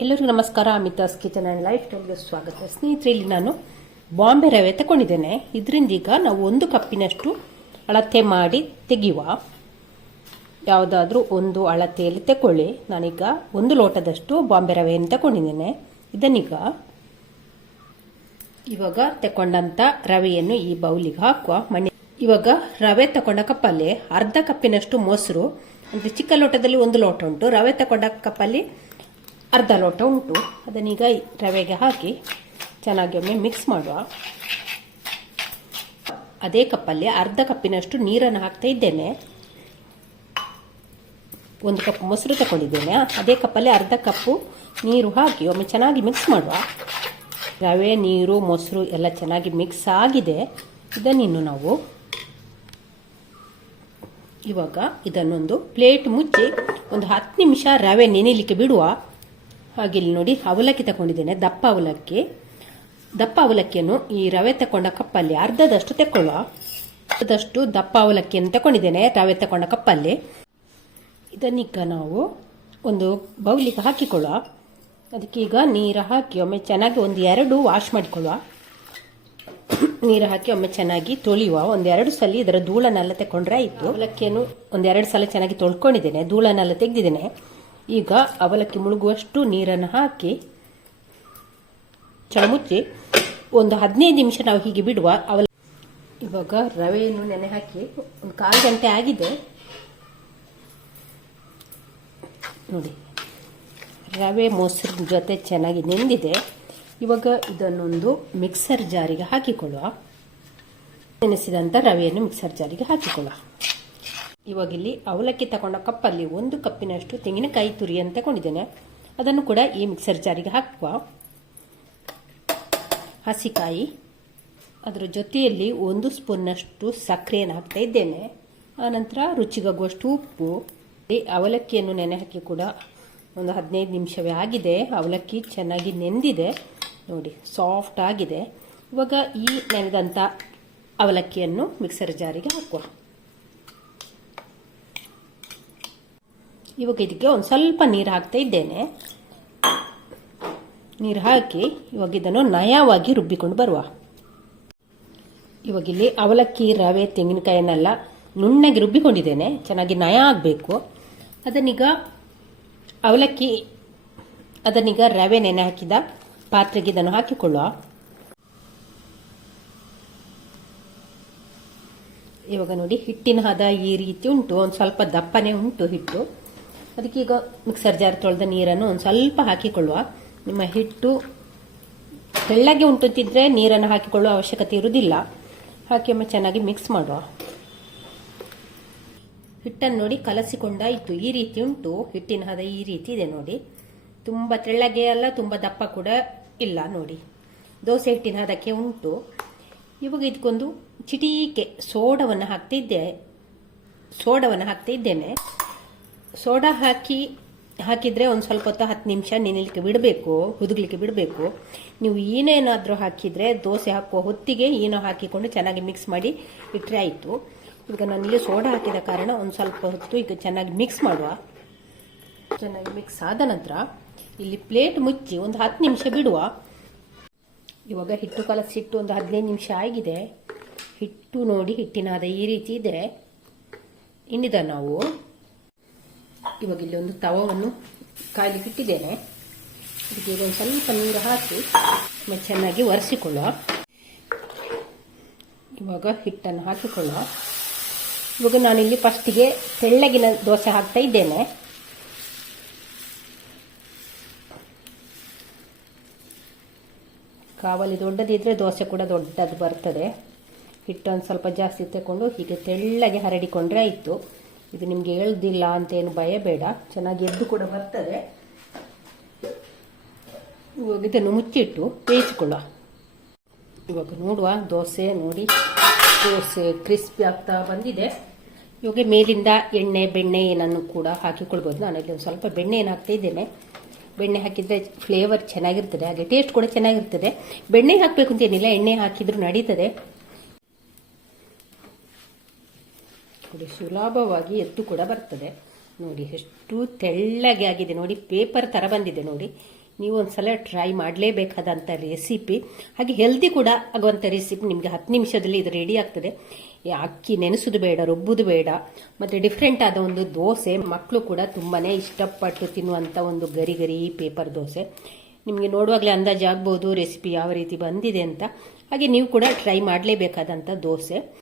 ಎಲ್ಲರಿಗೂ ನಮಸ್ಕಾರ. Amitha's kitchen and life ಸ್ಟೈಲ್ಗೆ ಸ್ವಾಗತ. ಸ್ನೇಹಿತರೆ, ಇಲ್ಲಿ ನಾನು ಬಾಂಬೆ ರವೆ ತಗೊಂಡಿದ್ದೇನೆ. ಇದರಿಂದ ಈಗ ನಾವು 1 ಕಪ್ಪಿನಷ್ಟು ಅಳತೆ ಮಾಡಿ ತೆಗೆಯುವ. ಯಾವುದಾದ್ರೂ ಒಂದು ಅಳತೆಯಲ್ಲಿ ತಗೊಳ್ಳಿ. ನಾನೀಗ 1 ಲೋಟದಷ್ಟು ಬಾಂಬೆ ರವೆಯನ್ನು ತಗೊಂಡಿದ್ದೇನೆ. ಇದನ್ನೀಗ ಇವಾಗ ತಗೊಂಡಂತ ರವೆಯನ್ನು ಈ ಬೌಲಿಗೆ ಹಾಕುವ. ಇವಾಗ ರವೆ ತಗೊಂಡ ಕಪ್ಪಲ್ಲಿ ಅರ್ಧ ಕಪ್ಪಿನಷ್ಟು ಮೊಸರು, ಅಂದರೆ ಚಿಕ್ಕ ಲೋಟದಲ್ಲಿ 1 ಲೋಟ ಉಂಟು, ರವೆ ತಗೊಂಡ ಕಪ್ಪಲ್ಲಿ ಅರ್ಧ ಲೋಟ ಉಂಟು. ಅದನ್ನೀಗ ರವೆಗೆ ಹಾಕಿ ಚೆನ್ನಾಗಿ ಒಮ್ಮೆ ಮಿಕ್ಸ್ ಮಾಡುವ. ಅದೇ ಕಪ್ಪಲ್ಲಿ ಅರ್ಧ ಕಪ್ಪಿನಷ್ಟು ನೀರನ್ನು ಹಾಕ್ತಾ ಇದ್ದೇನೆ. 1 ಕಪ್ ಮೊಸರು ತಗೊಂಡಿದ್ದೇನೆ, ಅದೇ ಕಪ್ಪಲ್ಲಿ ಅರ್ಧ ಕಪ್ಪು ನೀರು ಹಾಕಿ ಒಮ್ಮೆ ಚೆನ್ನಾಗಿ ಮಿಕ್ಸ್ ಮಾಡುವ. ರವೆ, ನೀರು, ಮೊಸರು ಎಲ್ಲ ಚೆನ್ನಾಗಿ ಮಿಕ್ಸ್ ಆಗಿದೆ. ಇದನ್ನಿನ್ನು ನಾವು ಇವಾಗ ಇದನ್ನೊಂದು ಪ್ಲೇಟ್ ಮುಚ್ಚಿ ಒಂದು 10 ನಿಮಿಷ ರವೆ ನೆನೆಯಲಿಕ್ಕೆ ಬಿಡುವ. ಹಾಗೆ ಇಲ್ಲಿ ನೋಡಿ, ಅವಲಕ್ಕಿ ತಗೊಂಡಿದ್ದೇನೆ, ದಪ್ಪ ಅವಲಕ್ಕಿ. ದಪ್ಪ ಅವಲಕ್ಕಿಯನ್ನು ಈ ರವೆ ತಗೊಂಡ ಕಪ್ಪಲ್ಲಿ ಅರ್ಧದಷ್ಟು ತಗೊಳ್ಳುವ. ಅರ್ಧದಷ್ಟು ದಪ್ಪ ಅವಲಕ್ಕಿಯನ್ನು ತಗೊಂಡಿದ್ದೇನೆ ರವೆ ತಗೊಂಡ ಕಪ್ಪಲ್ಲಿ. ಇದನ್ನೀಗ ನಾವು ಒಂದು ಬೌಲಿಗೆ ಹಾಕಿಕೊಳ್ಳುವ. ಅದಕ್ಕೀಗ ನೀರು ಹಾಕಿ ಒಮ್ಮೆ ಚೆನ್ನಾಗಿ 1-2 ವಾಶ್ ಮಾಡಿಕೊಳ್ಳುವ. ನೀರು ಹಾಕಿ ಒಮ್ಮೆ ಚೆನ್ನಾಗಿ ತೊಳೆಯುವ. 1-2 ಸಲ ಇದರ ಧೂಳನ್ನೆಲ್ಲ ತಗೊಂಡ್ರೆ ಆಯಿತು. ಅವಲಕ್ಕಿಯನ್ನು 1-2 ಸಲ ಚೆನ್ನಾಗಿ ತೊಳ್ಕೊಂಡಿದ್ದೇನೆ, ಧೂಳನ್ನೆಲ್ಲ ತೆಗೆದಿದ್ದೇನೆ. ಈಗ ಅವಲಕ್ಕಿ ಮುಳುಗುವಷ್ಟು ನೀರನ್ನು ಹಾಕಿ ಮುಚ್ಚಿ ಒಂದು 15 ನಿಮಿಷ ನಾವು ಹೀಗೆ ಬಿಡುವ. ಇವಾಗ ರವೆಯನ್ನು ನೆನೆ ಹಾಕಿ 1/4 ಗಂಟೆ ಆಗಿದೆ ನೋಡಿ. ರವೆ ಮೊಸರು ಜೊತೆ ಚೆನ್ನಾಗಿ ನೆಂದಿದೆ. ಇವಾಗ ಇದನ್ನೊಂದು ಮಿಕ್ಸರ್ ಜಾರಿಗೆ ಹಾಕಿಕೊಳ್ಳುವ. ನೆನೆಸಿದಂಥ ರವೆಯನ್ನು ಮಿಕ್ಸರ್ ಜಾರಿಗೆ ಹಾಕಿಕೊಳ್ಳುವ. ಇವಾಗ ಇಲ್ಲಿ ಅವಲಕ್ಕಿ ತಗೊಂಡ ಕಪ್ಪಲ್ಲಿ 1 ಕಪ್ಪಿನಷ್ಟು ತೆಂಗಿನಕಾಯಿ ತುರಿಯನ್ನು ತಗೊಂಡಿದ್ದೇನೆ. ಅದನ್ನು ಕೂಡ ಈ ಮಿಕ್ಸರ್ ಜಾರಿಗೆ ಹಾಕುವ. ಹಸಿಕಾಯಿ, ಅದರ ಜೊತೆಯಲ್ಲಿ 1 ಸ್ಪೂನ್ನಷ್ಟು ಸಕ್ಕರೆಯನ್ನು ಹಾಕ್ತಾ ಇದ್ದೇನೆ. ಆನಂತರ ರುಚಿಗಾಗುವಷ್ಟು ಉಪ್ಪು. ಈ ಅವಲಕ್ಕಿಯನ್ನು ನೆನೆ ಹಾಕಿ ಕೂಡ ಒಂದು 15 ನಿಮಿಷವೇ ಆಗಿದೆ. ಅವಲಕ್ಕಿ ಚೆನ್ನಾಗಿ ನೆಂದಿದೆ ನೋಡಿ, ಸಾಫ್ಟ್ ಆಗಿದೆ. ಇವಾಗ ಈ ನೆನೆದಂಥ ಅವಲಕ್ಕಿಯನ್ನು ಮಿಕ್ಸರ್ ಜಾರಿಗೆ ಹಾಕುವ. ಇವಾಗ ಇದಕ್ಕೆ ಒಂದು ಸ್ವಲ್ಪ ನೀರು ಹಾಕ್ತಾ ಇದ್ದೇನೆ. ನೀರು ಹಾಕಿ ಇವಾಗ ಇದನ್ನು ನಯವಾಗಿ ರುಬ್ಬಿಕೊಂಡು ಬರುವ. ಇವಾಗ ಇಲ್ಲಿ ಅವಲಕ್ಕಿ, ರವೆ, ತೆಂಗಿನಕಾಯಿಯನ್ನೆಲ್ಲ ನುಣ್ಣಗೆ ರುಬ್ಬಿಕೊಂಡಿದ್ದೇನೆ. ಚೆನ್ನಾಗಿ ನಯ ಆಗಬೇಕು. ಅದನ್ನೀಗ ರವೆ ನೆನೆ ಹಾಕಿದ ಪಾತ್ರೆಗೆ ಇದನ್ನು ಹಾಕಿಕೊಳ್ಳುವ. ಇವಾಗ ನೋಡಿ, ಹಿಟ್ಟಿನ ಹದ ಈ ರೀತಿ ಉಂಟು. ಒಂದು ಸ್ವಲ್ಪ ದಪ್ಪನೆ ಉಂಟು ಹಿಟ್ಟು. ಅದಕ್ಕೆ ಈಗ ಮಿಕ್ಸರ್ ಜಾರ್ ತೊಳೆದ ನೀರನ್ನು ಒಂದು ಸ್ವಲ್ಪ ಹಾಕಿಕೊಳ್ಳುವ. ನಿಮ್ಮ ಹಿಟ್ಟು ತೆಳ್ಳಗೆ ಉಂಟುತ್ತಿದ್ರೆ ನೀರನ್ನು ಹಾಕಿಕೊಳ್ಳುವ ಅವಶ್ಯಕತೆ ಇರುವುದಿಲ್ಲ. ಹಾಕಿ ಒಮ್ಮೆ ಚೆನ್ನಾಗಿ ಮಿಕ್ಸ್ ಮಾಡುವ. ಹಿಟ್ಟನ್ನು ನೋಡಿ ಕಲಸಿಕೊಂಡಾಯಿತು. ಈ ರೀತಿ ಉಂಟು ಹಿಟ್ಟಿನ ಹದ, ಈ ರೀತಿ ಇದೆ ನೋಡಿ. ತುಂಬ ತೆಳ್ಳಗೆ ಅಲ್ಲ, ತುಂಬ ದಪ್ಪ ಕೂಡ ಇಲ್ಲ ನೋಡಿ. ದೋಸೆ ಹಿಟ್ಟಿನ ಹದಕ್ಕೆ ಉಂಟು. ಇವಾಗ ಇದಕ್ಕೊಂದು ಚಿಟಿಕೆ ಸೋಡವನ್ನು ಹಾಕ್ತಾ ಇದ್ದೇನೆ. ಸೋಡಾ ಹಾಕಿದ್ರೆ ಒಂದು ಸ್ವಲ್ಪ ಹೊತ್ತು 10 ನಿಮಿಷ ನೆನೆಯಲಿಕ್ಕೆ ಬಿಡಬೇಕು, ಹುದುಗಲಿಕ್ಕೆ ಬಿಡಬೇಕು. ನೀವು ಏನೇನಾದರೂ ಹಾಕಿದರೆ ದೋಸೆ ಹಾಕುವ ಹೊತ್ತಿಗೆ ಏನೋ ಹಾಕಿಕೊಂಡು ಚೆನ್ನಾಗಿ ಮಿಕ್ಸ್ ಮಾಡಿ ಇಟ್ಟರೆ ಆಯಿತು. ಈಗ ನಾನಿಲ್ಲಿ ಸೋಡಾ ಹಾಕಿದ ಕಾರಣ ಒಂದು ಸ್ವಲ್ಪ ಹೊತ್ತು ಈಗ ಚೆನ್ನಾಗಿ ಮಿಕ್ಸ್ ಮಾಡುವ. ಚೆನ್ನಾಗಿ ಮಿಕ್ಸ್ ಆದ ನಂತರ ಇಲ್ಲಿ ಪ್ಲೇಟ್ ಮುಚ್ಚಿ ಒಂದು 10 ನಿಮಿಷ ಬಿಡುವ. ಇವಾಗ ಹಿಟ್ಟು ಕಲಸಿಟ್ಟು ಒಂದು 15 ನಿಮಿಷ ಆಗಿದೆ. ಹಿಟ್ಟು ನೋಡಿ, ಹಿಟ್ಟಿನಾದ ಈ ರೀತಿ ಇದೆ. ಇನ್ನಿದ ನಾವು ಇವಾಗ ಇಲ್ಲಿ ಒಂದು ತವವನ್ನು ಕಾಯ್ಲಿಕ್ಕೆ ಇಟ್ಟಿದ್ದೇನೆ. ಅದಕ್ಕೆ ಈಗ ಒಂದು ಸ್ವಲ್ಪ ನೀರು ಹಾಕಿ ಚೆನ್ನಾಗಿ ಒರೆಸಿಕೊಳ್ಳುವ. ಇವಾಗ ಹಿಟ್ಟನ್ನು ಹಾಕಿಕೊಳ್ಳುವ. ಇವಾಗ ನಾನಿಲ್ಲಿ ಫಸ್ಟಿಗೆ ತೆಳ್ಳಗಿನ ದೋಸೆ ಹಾಕ್ತಾ ಇದ್ದೇನೆ. ಕಾವಲಿ ದೊಡ್ಡದಿದ್ರೆ ದೋಸೆ ಕೂಡ ದೊಡ್ಡದು ಬರ್ತದೆ. ಹಿಟ್ಟನ್ನು ಸ್ವಲ್ಪ ಜಾಸ್ತಿ ತಗೊಂಡು ಹೀಗೆ ತೆಳ್ಳಗೆ ಹರಡಿಕೊಂಡ್ರೆ ಆಯಿತು. ಇದು ನಿಮಗೆ ಎಳ್ದಿಲ್ಲ ಅಂತೇನು ಭಯ ಬೇಡ, ಚೆನ್ನಾಗಿ ಎದ್ದು ಕೂಡ ಬರ್ತದೆ. ಇವಾಗ ಇದನ್ನು ಮುಚ್ಚಿಟ್ಟು ಬೇಯಿಸಿಕೊಳ್ಳುವ. ಇವಾಗ ನೋಡುವ, ದೋಸೆ ನೋಡಿ, ದೋಸೆ ಕ್ರಿಸ್ಪಿ ಆಗ್ತಾ ಬಂದಿದೆ. ಇವಾಗ ಮೇಲಿಂದ ಎಣ್ಣೆ, ಬೆಣ್ಣೆ ಏನನ್ನು ಕೂಡ ಹಾಕಿಕೊಳ್ಬೋದು. ನಾನಲ್ಲಿ ಒಂದು ಸ್ವಲ್ಪ ಬೆಣ್ಣೆಯನ್ನು ಹಾಕ್ತಾ ಇದ್ದೇನೆ. ಬೆಣ್ಣೆ ಹಾಕಿದರೆ ಫ್ಲೇವರ್ ಚೆನ್ನಾಗಿರ್ತದೆ, ಹಾಗೆ ಟೇಸ್ಟ್ ಕೂಡ ಚೆನ್ನಾಗಿರ್ತದೆ. ಬೆಣ್ಣೆ ಹಾಕಬೇಕು ಅಂತೇನಿಲ್ಲ, ಎಣ್ಣೆ ಹಾಕಿದ್ರೂ ನಡೀತದೆ. ಸುಲಭವಾಗಿ ಎದ್ದು ಕೂಡ ಬರ್ತದೆ. ನೋಡಿ ಎಷ್ಟು ತೆಳ್ಳಗೆ ಆಗಿದೆ ನೋಡಿ, ಪೇಪರ್ ತರ ಬಂದಿದೆ ನೋಡಿ. ನೀವು ಒಂದ್ಸಲ ಟ್ರೈ ಮಾಡಲೇಬೇಕಾದಂಥ ರೆಸಿಪಿ, ಹಾಗೆ ಹೆಲ್ದಿ ಕೂಡ ಆಗುವಂಥ ರೆಸಿಪಿ. ನಿಮಗೆ 10 ನಿಮಿಷದಲ್ಲಿ ಇದು ರೆಡಿ ಆಗ್ತದೆ. ಅಕ್ಕಿ ನೆನೆಸೋದು ಬೇಡ, ರುಬ್ಬುದು ಬೇಡ, ಮತ್ತೆ ಡಿಫ್ರೆಂಟ್ ಆದ ಒಂದು ದೋಸೆ. ಮಕ್ಕಳು ಕೂಡ ತುಂಬಾನೇ ಇಷ್ಟಪಟ್ಟು ತಿನ್ನುವಂಥ ಒಂದು ಗರಿ ಗರಿ ಪೇಪರ್ ದೋಸೆ. ನಿಮಗೆ ನೋಡುವಾಗಲೇ ಅಂದಾಜಾಗ್ಬೋದು ರೆಸಿಪಿ ಯಾವ ರೀತಿ ಬಂದಿದೆ ಅಂತ. ಹಾಗೆ ನೀವು ಕೂಡ ಟ್ರೈ ಮಾಡಲೇಬೇಕಾದಂಥ ದೋಸೆ.